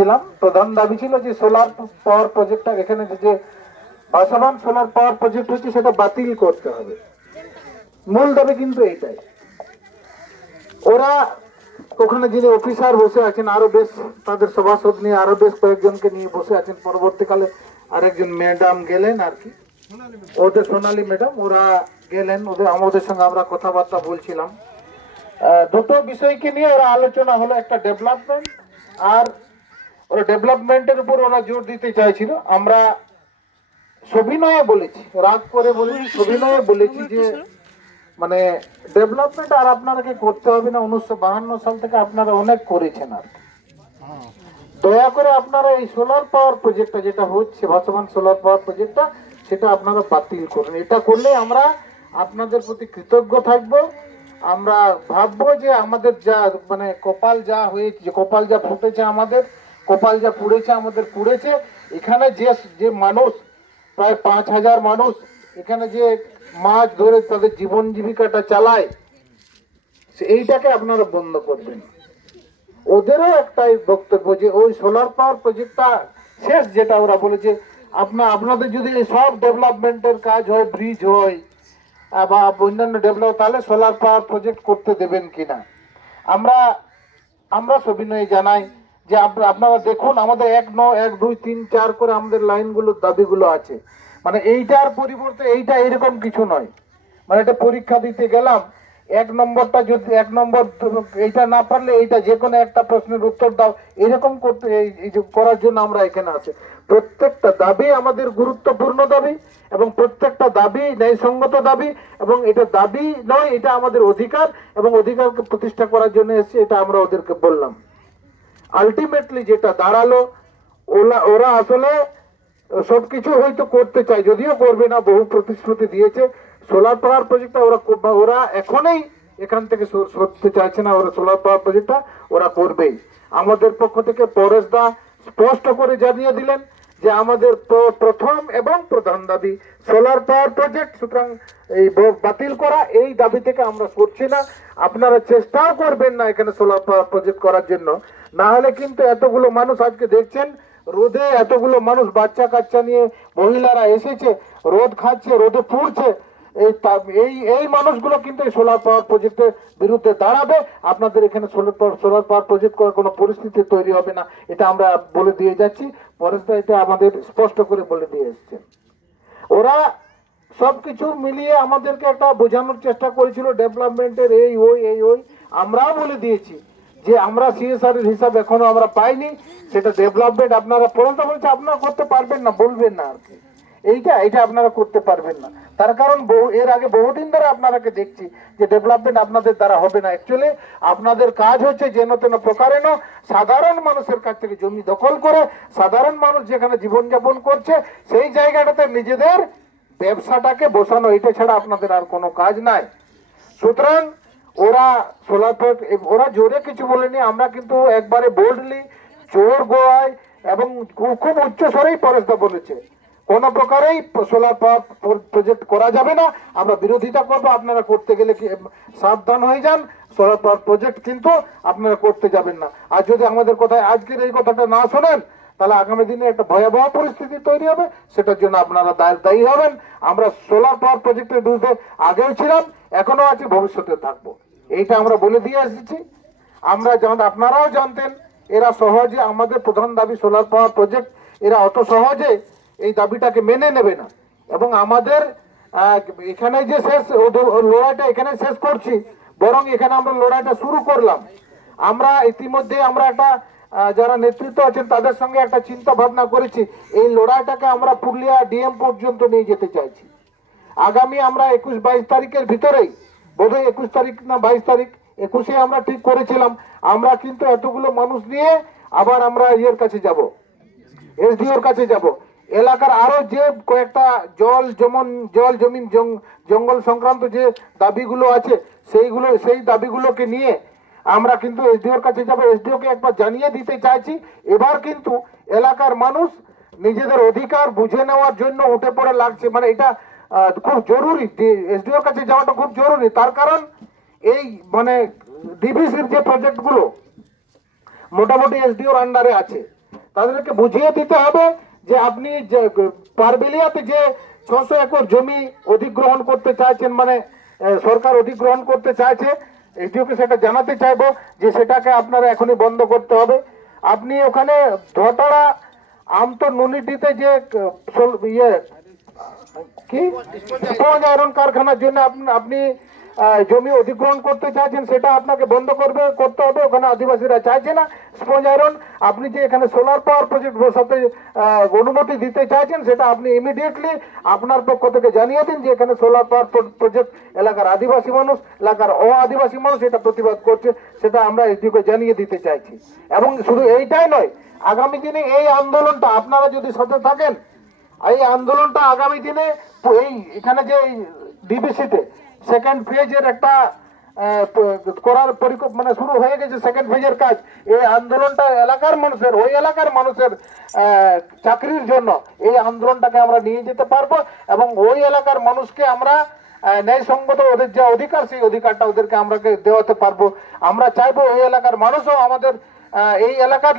ছিলাম। প্রধান দাবি ছিল যে সোলার পাওয়ার প্রজেক্টটা এখানে যে- ভাসমান সোলার পাওয়ার প্রজেক্ট হচ্ছে সেটা বাতিল করতে হবে। মূল দাবি কিন্তু এইটাই। ওরা ওখানে যিনি অফিসার বসে আছেন, আরও বেশ তাদের সভাসদ নিয়ে আরও বেশ কয়েকজনকে নিয়ে বসে আছেন। পরবর্তীকালে আরেকজন ম্যাডাম গেলেন আর কি। ওদের সোনালী ম্যাডাম ওরা গেলেন। ওদের আমাদের সঙ্গে আমরা কথাবার্তা বলছিলাম। দুটো বিষয়কে নিয়ে ওরা আলোচনা হলো, একটা ডেভেলপমেন্ট আর ওরা ডেভেলপমেন্টের উপর ওরা জোর দিতে চাইছিল। আমরা সবিনয়ে বলেছি রাগ করে বলেছি সবিনয়ে বলেছি যে মানে ডেভেলপমেন্ট আর আপনাকে করতে হবে না উনিশশো বাহান্ন সাল থেকে আপনারা অনেক করেছেন আর দয়া করে আপনারা এই সোলার পাওয়ার প্রজেক্টটা যেটা হচ্ছে ভাসমান সোলার পাওয়ার প্রজেক্টটা সেটা আপনারা বাতিল করুন। এটা করলে আমরা আপনাদের প্রতি কৃতজ্ঞ থাকব। আমরা ভাববো যে আমাদের যা মানে কপাল যা হয়েছে কপাল যা ফুটেছে আমাদের কপাল যা পুড়েছে, আমাদের পুড়েছে। এখানে যে যে মানুষ, প্রায় পাঁচ হাজার মানুষ, এখানে যে মাছ ধরে তাদের জীবন জীবিকাটা চালায় এইটাকে আপনারা বন্ধ করবেন। ওদেরও একটাই বক্তব্য যে, ওই সোলার পাওয়ার প্রজেক্টটা শেষ, যেটা ওরা বলেছে আপনার আপনাদের যদি সব ডেভেলপমেন্টের কাজ হয় ব্রিজ হয় বা অন্যান্য ডেভেলপ তাহলে সোলার পাওয়ার প্রজেক্ট করতে দেবেন কিনা? আমরা আমরা সবিনয় জানাই যে আপ- আপনারা দেখুন, আমাদের এক ন, এক, দুই, তিন, চার করে আমাদের লাইনগুলোর দাবিগুলো আছে। মানে এইটার পরিবর্তে এইটা এরকম কিছু নয়। মানে এটা পরীক্ষা দিতে গেলাম, এক নম্বরটা যদি, এক নম্বর এইটা না পারলে এইটা যে কোনো একটা প্রশ্নের উত্তর দাও, এরকম করতে করার জন্য আমরা এখানে আছি। প্রত্যেকটা দাবি আমাদের গুরুত্বপূর্ণ দাবি এবং প্রত্যেকটা দাবি ন্যায়সঙ্গত দাবি এবং এটা দাবি নয়, এটা আমাদের অধিকার এবং অধিকারকে প্রতিষ্ঠা করার জন্য এসেছে, এটা আমরা ওদেরকে বললাম। আলটিমেটলি যেটা দাঁড়াল ওরা ওরা আসলে সবকিছু হয়তো করতে চায়, যদিও করবে না, বহু প্রতিশ্রুতি দিয়েছে। সোলার পাওয়ার প্রজেক্টটা ওরা ওরা এখনই এখান থেকে সর- সরতে চাইছে না, ওরা সোলার পাওয়ার প্রজেক্টটা ওরা করবেই। আমাদের পক্ষ থেকে পরেশদা স্পষ্ট করে জানিয়ে দিলেন যে আমাদের প্র- প্রথম এবং প্রধান দাবি সোলার পাওয়ার প্রজেক্ট সুতরাং এই বাতিল করা, এই দাবি থেকে আমরা করছি না। আপনারা চেষ্টাও করবেন না এখানে সোলার পাওয়ার প্রজেক্ট করার জন্য। না হলে কিন্তু এতগুলো মানুষ আজকে দেখছেন, রোদে এতগুলো মানুষ বাচ্চা কাচ্চা নিয়ে মহিলারা এসেছে, রোদ খাচ্ছে, রোদে পুড়ছে। এই এই এই মানুষগুলো কিন্তু এই সোলার পাওয়ার প্রজেক্টের বিরুদ্ধে দাঁড়াবে। আপনাদের এখানে solar power solar power project করার কোনো পরিস্থিতি তৈরি হবে না। এটা আমরা বলে দিয়ে যাচ্ছি। পরেশদা এটা আমাদের স্পষ্ট করে বলে দিয়ে এসছেন। ওরা সবকিছু মিলিয়ে আমাদেরকে একটা বোঝানোর চেষ্টা করেছিল ডেভেলপমেন্টের এই, ওই এই, ওই। আমরাও বলে দিয়েছি যে আমরা সিএসআর এর হিসাব এখনও আমরা পাইনি। সেটা ডেভেলপমেন্ট আপনারা পড়ন্ত বলছে, আপনারা করতে পারবেন না, বলবেন না আর কি। এইটা এটা আপনারা করতে পারবেন না। তার কারণ বহু, এর আগে বহুদিন ধরে আপনারাকে দেখছি যে ডেভেলপমেন্ট আপনাদের দ্বারা হবে না। অ্যাকচুয়ালি আপনাদের কাজ হচ্ছে যেন তেন প্রকারেণ সাধারণ মানুষের কাছ থেকে জমি দখল করে, সাধারণ মানুষ যেখানে জীবনযাপন করছে, সেই জায়গাটাতে নিজেদের ব্যবসাটাকে বসানো এটা ছাড়া আপনাদের আর কোনো কাজ নাই। সুতরাং, ওরা সোলার প্লেট ওরা জোরে কিছু বলেনি, আমরা কিন্তু একবারে বোল্ডলি জোর গোয়ায় এবং খুব উচ্চ স্বরেই পরেশদা বলেছে। কোন প্রকারেই সোলার পাওয়ার প্রজেক্ট করা যাবে না। আমরা বিরোধিতা করব, আপনারা করতে গেলে কি সাবধান হয়ে যান। সোলার পাওয়ার প্রজেক্ট কিন্তু আপনারা করতে যাবেন না। আর যদি আমাদের কথায় আজকের এই কথাটা না শোনেন, তাহলে আগামী দিনে একটা ভয়াবহ পরিস্থিতি তৈরি হবে। সেটার জন্য আপনারা দায়- দায়ী হবেন। আমরা সোলার পাওয়ার প্রজেক্টের বিরুদ্ধে আগেও ছিলাম, এখনও আছি, ভবিষ্যতে থাকব। এইটা আমরা বলে দিয়ে এসেছি। আমরা যেমন আপনারাও জানতেন, এরা সহজে আমাদের প্রধান দাবি সোলার পাওয়ার প্রজেক্ট, এরা অত সহজে এই দাবিটাকে মেনে নেবে না। এবং আমাদের এখানে যে শেষ লড়াইটা এখানে শেষ করছি, বরং এখানে আমরা লড়াইটা শুরু করলাম। আমরা ইতিমধ্যে আমরা একটা যারা নেতৃত্ব আছেন তাদের সঙ্গে একটা চিন্তা ভাবনা করেছি, এই লড়াইটাকে আমরা পুরুলিয়া ডিএম পর্যন্ত নিয়ে যেতে চাইছি। আগামী আমরা একুশ বাইশ তারিখের ভিতরেই, বোধহয় একুশ তারিখ না বাইশ তারিখ, একুশে আমরা ঠিক করেছিলাম, আমরা কিন্তু এতগুলো মানুষ নিয়ে আবার আমরা ইয়ের কাছে যাব, এসডিওর কাছে যাব। এলাকার আরও যে কয়েকটা জল যেমন জল জমিন জঙ্গল সংক্রান্ত যে দাবিগুলো আছে, সেইগুলো, সেই দাবিগুলোকে নিয়ে আমরা কিন্তু এসডিওর কাছে যাব। এসডিও কে একবার জানিয়ে দিতে চাইছি, এবার কিন্তু এলাকার মানুষ নিজেদের অধিকার বুঝে নেওয়ার জন্য উঠে পড়ে লাগছে। মানে এটা খুব জরুরি। এসডিওর কাছে যাওয়াটা খুব জরুরি। তার কারণ এই মানে ডিভিসির যে প্রজেক্টগুলো মোটামুটি এসডিওর আন্ডারে আছে, তাদেরকে বুঝিয়ে দিতে হবে। যে আপনি যে পারবেলিয়াতে যে ছশো একর জমি অধিগ্রহণ করতে চাইছেন মানে সরকার অধিগ্রহণ করতে চাইছে, এটিওকে সেটা জানাতে চাইব যে সেটাকে আপনারা এখনই বন্ধ করতে হবে। আপনি ওখানে ধটাড়া আমতো নুনিটিতে যে ইয়ে কি? স্পঞ্জ আয়রন কারখানার জন্য আপনি- জমি অধিগ্রহণ করতে চাইছেন, সেটা আপনাকে বন্ধ করবে, করতে হবে, ওখানে আদিবাসীরা চাইছে না। স্পঞ্জ আয়রন আপনি যে এখানে সোলার পাওয়ার প্রজেক্ট বসাতে অনুমতি দিতে চাইছেন, সেটা আপনি ইমিডিয়েটলি আপনার পক্ষ থেকে জানিয়ে দিন যে এখানে সোলার পাওয়ার প্রজেক্ট এলাকার আদিবাসী মানুষ, এলাকার অ আদিবাসী মানুষ এটা প্রতিবাদ করছে, সেটা আমরা এদিকে জানিয়ে দিতে চাইছি। এবং শুধু এইটাই নয়, আগামী দিনে এই আন্দোলনটা, আপনারা যদি সাথে থাকেন, এই আন্দোলনটা আগামী দিনে, এই এখানে যে ডিবিসিতে সেকেন্ড ফেজের একটা করার পরিকল্প মানে শুরু হয়ে গেছে সেকেন্ড ফেজের কাজ। এই আন্দোলনটা এলাকার মানুষের, ওই এলাকার মানুষের চাকরির জন্য এই আন্দোলনটাকে আমরা নিয়ে যেতে পারব এবং ওই এলাকার মানুষকে আমরা ন্যায়সঙ্গত ওদের যে অধিকার, সেই অধিকারটা ওদেরকে আমরা দেওয়াতে পারব। আমরা চাইব ওই এলাকার মানুষও আমাদের এই এলাকার